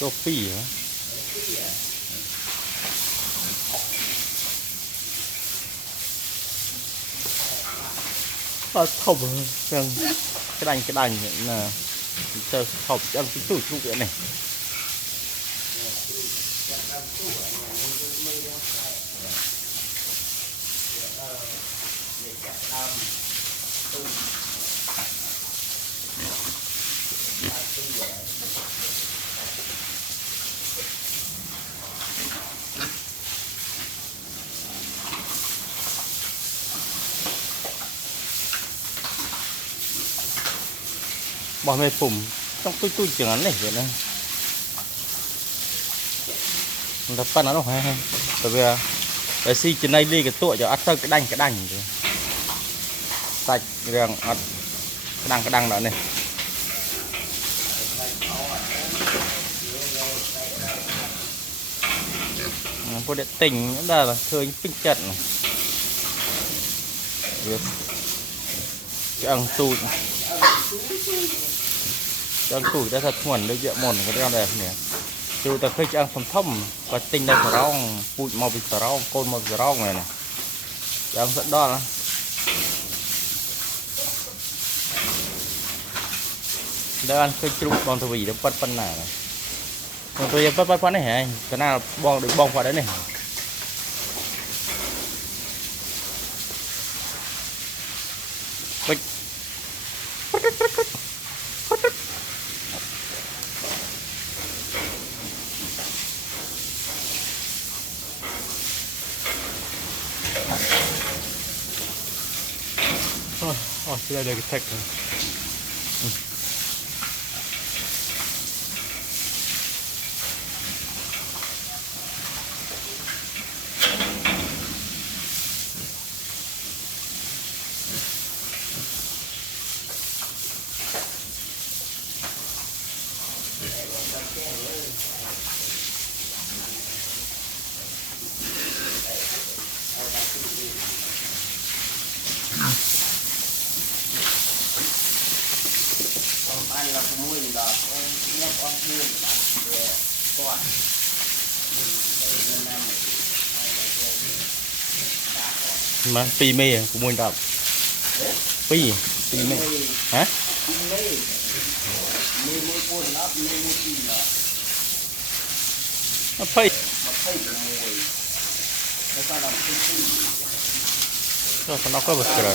Tô phi hả? Không cái đành là chờ học ăn cái tủ trụ vậy này bỏ mê phùm trong tôi chẳng án này vậy này đập pan nó đâu hay tại vì để xi trên đây đi cái tội cho ăn cái đành rồi sạch riêng ăn cái đằng đó này có điện tình đó là chơi những trận này cái ăn tủi đã thật nguồn lấy dựa mồn cái con đẹp nhỉ từ từ khi ăn thâm và tinh đây phải rong bụi màu bị rong côn màu rong này ăn dẫn đo đó đây ăn cái chung bằng từ vì nó phân phân nào còn tôi phân này hả cái nào bong được bong vào đấy này đây là cái thạch này. Anh là cũng mùi là nhấp con buồn là con mà pi mê cũng mùi đập pi mê hả nó phây nó có bật rồi